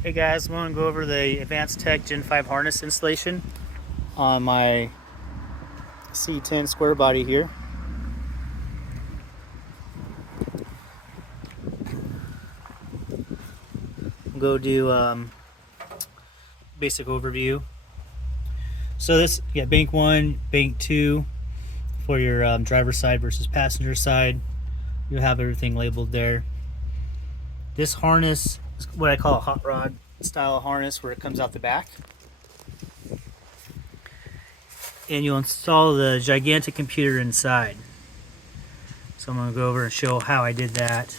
Hey guys, I'm going to go over the Advanced Tech Gen 5 harness installation on my C10 square body here. We'll go do basic overview. So this, bank 1, bank 2 for your driver side versus passenger side. You'll have everything labeled there. This harness is what I call a hot rod style harness, where it comes out the back. And you'll install the gigantic computer inside. So I'm going to go over and show how I did that.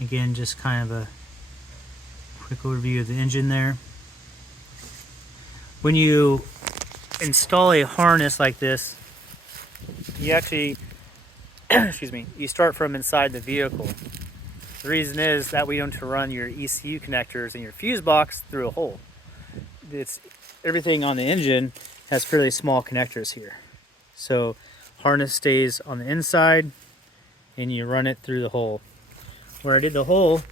Again, just kind of a quick overview of the engine there. When you install a harness like this, you actually, excuse me, you start from inside the vehicle. The reason is that we don't run your ECU connectors and your fuse box through a hole. It's everything on the engine has fairly small connectors here. So harness stays on the inside and you run it through the hole. Where I did the hole,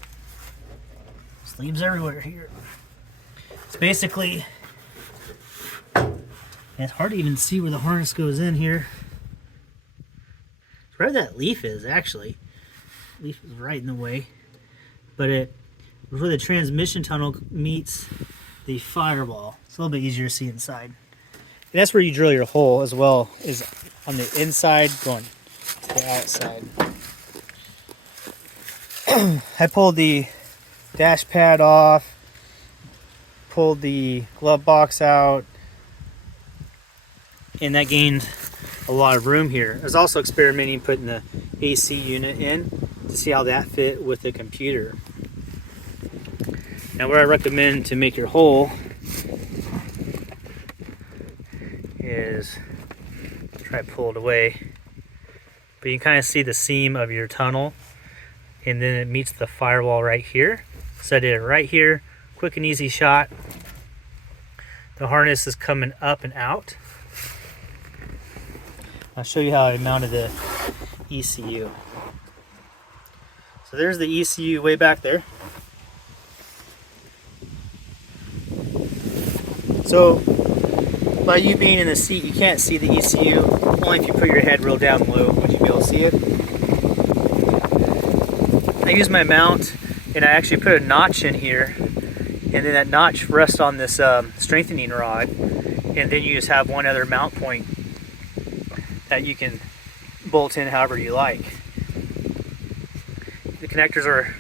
sleeves everywhere here. It's basically, it's hard to even see where the harness goes in here. It's where that leaf is, actually. Leaf is right in the way. But where the transmission tunnel meets the firewall. It's a little bit easier to see inside. And that's where you drill your hole as well, is on the inside going to the outside. I pulled the dash pad off, pulled the glove box out, and that gained a lot of room here. I was also experimenting putting the AC unit in to see how that fit with the computer. Now, what I recommend to make your hole is try to pull it away, but you can kind of see the seam of your tunnel, and then it meets the firewall right here. So I did it right here, quick and easy shot. The harness is coming up and out. I'll show you how I mounted the ECU. So there's the ECU way back there. So by you being in the seat, you can't see the ECU. Only if you put your head real down low would you be able to see it. I use my mount, and I actually put a notch in here, and then that notch rests on this strengthening rod, and then you just have one other mount point that you can bolt in however you like. The connectors are,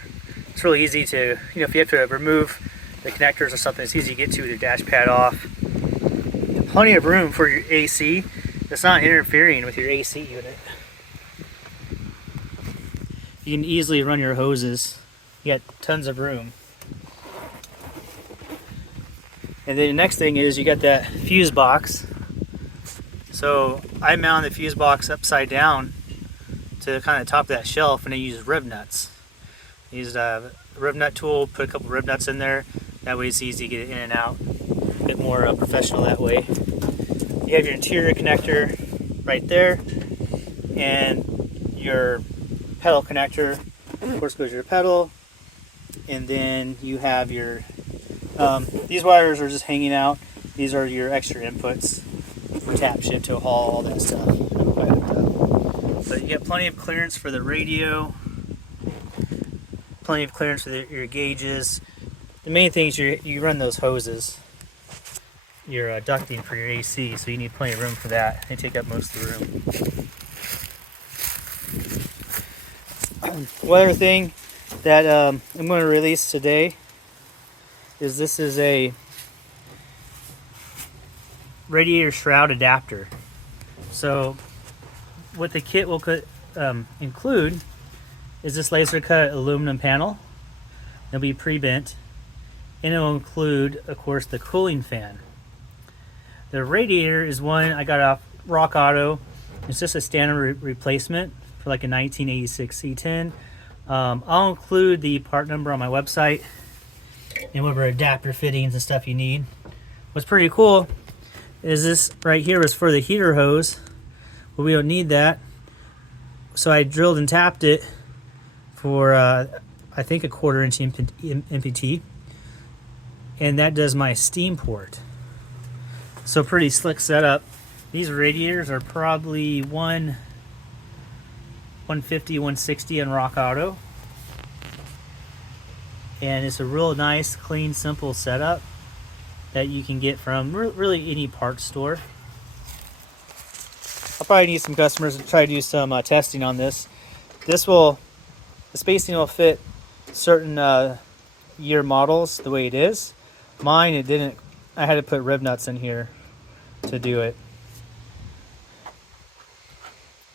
it's really easy to, if you have to remove the connectors or something, it's easy to get to with your dash pad off. And plenty of room for your AC. It's not interfering with your AC unit. You can easily run your hoses. You got tons of room. And then the next thing is you got that fuse box. So I mount the fuse box upside down to kind of top of that shelf, and I use rib nuts. I used a rib nut tool, put a couple rib nuts in there. That way it's easy to get it in and out. A bit more professional that way. You have your interior connector right there, and your pedal connector, of course, goes your pedal, and then you have your, these wires are just hanging out. These are your extra inputs for tap shift to haul, all that stuff. But you got plenty of clearance for the radio, plenty of clearance for your gauges. The main thing is you run those hoses. You're ducting for your AC, so you need plenty of room for that. They take up most of the room. One other thing that I'm going to release today is this is a radiator shroud adapter. So what the kit will include is this laser cut aluminum panel. It'll be pre-bent, and it will include, of course, the cooling fan. The radiator is one I got off Rock Auto. It's just a standard replacement for like a 1986 C10. I'll include the part number on my website and whatever adapter fittings and stuff you need. What's pretty cool is this right here was for the heater hose, but we don't need that. So I drilled and tapped it for I think a 1/4 inch MPT. and that does my steam port. So pretty slick setup. These radiators are probably 150, 160 on Rock Auto. And it's a real nice, clean, simple setup that you can get from really any parts store. I'll probably need some customers to try to do some testing on this. The spacing will fit certain year models the way it is. Mine, it didn't. I had to put rib nuts in here to do it.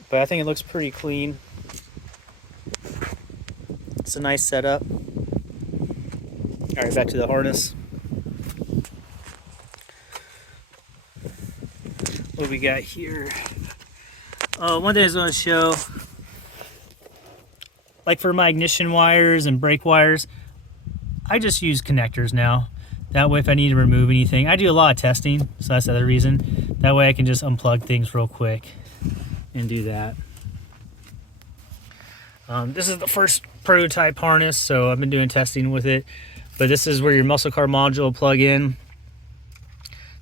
But I think it looks pretty clean. It's a nice setup. All right, back to the harness. What we got here? Oh, one thing I was going to show, like for my ignition wires and brake wires, I just use connectors now. That way if I need to remove anything, I do a lot of testing, so that's the other reason. That way I can just unplug things real quick and do that. This is the first prototype harness, so I've been doing testing with it. But this is where your muscle car module will plug in.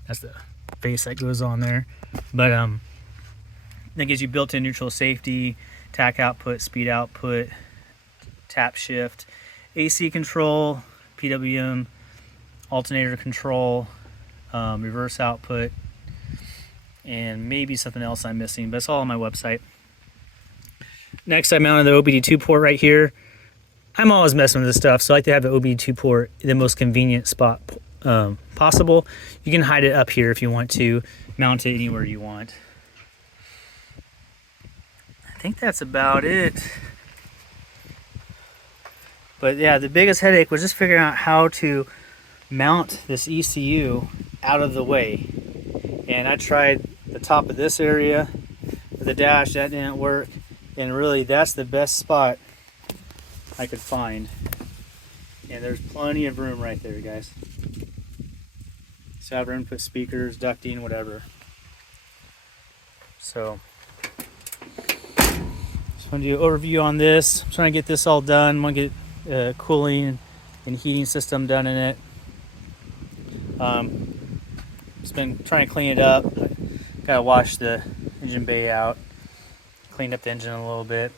That's the base that goes on there. But that gives you built-in neutral safety, tack output, speed output, tap shift, AC control, PWM, alternator control, reverse output, and maybe something else I'm missing, but it's all on my website. Next, I mounted the OBD2 port right here. I'm always messing with this stuff, so I like to have the OBD2 port in the most convenient spot possible. You can hide it up here if you want to, mount it anywhere you want. I think that's about it. But yeah, the biggest headache was just figuring out how to mount this ECU out of the way. And I tried the top of this area with the dash, that didn't work. And really, that's the best spot I could find. And there's plenty of room right there, guys. So I have room to put speakers, ducting, whatever. So, just want to do an overview on this. I'm trying to get this all done. I want to get cooling and heating system done in it. Just been trying to clean it up. Gotta wash the engine bay out. Cleaned up the engine a little bit.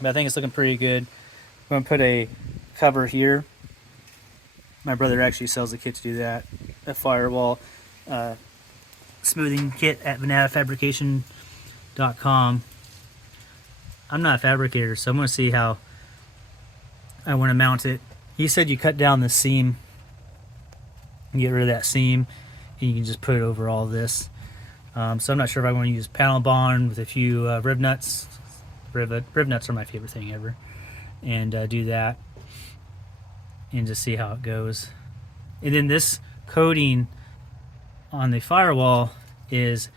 But I think it's looking pretty good. I'm going to put a cover here. My brother actually sells the kit to do that. A Firewall smoothing kit at vanatafabrication.com. I'm not a fabricator, so I'm going to see how I want to mount it. He said you cut down the seam and get rid of that seam, and you can just put it over all this. So I'm not sure if I want to use panel bond with a few rib nuts. Rib nuts are my favorite thing ever. And do that and just see how it goes. And then this coating on the Firewall is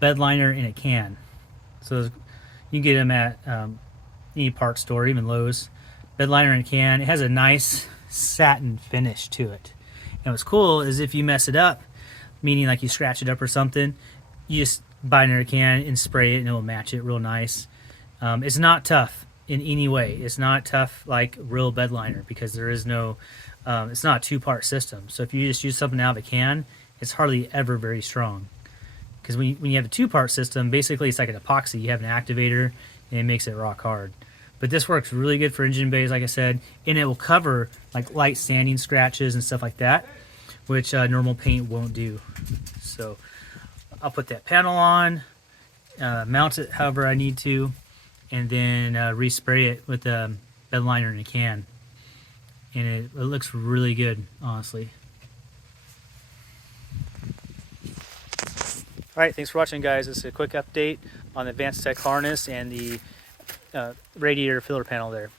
bed liner in a can. So you can get them at any parts store, even Lowe's. Bed liner in a can. It has a nice satin finish to it. And what's cool is if you mess it up, meaning like you scratch it up or something, you just buy it in a can and spray it and it will match it real nice. It's not tough in any way. It's not tough like real bed liner because there is no, it's not a two-part system. So if you just use something out of a can, it's hardly ever very strong. Because when you have a two-part system, basically it's like an epoxy. You have an activator and it makes it rock hard. But this works really good for engine bays, like I said, and it will cover like light sanding scratches and stuff like that, which normal paint won't do. So I'll put that panel on, mount it however I need to, and then respray it with the bed liner in a can. And it looks really good, honestly. All right, thanks for watching, guys. This is a quick update on the Advanced Tech harness and the radiator filler panel there.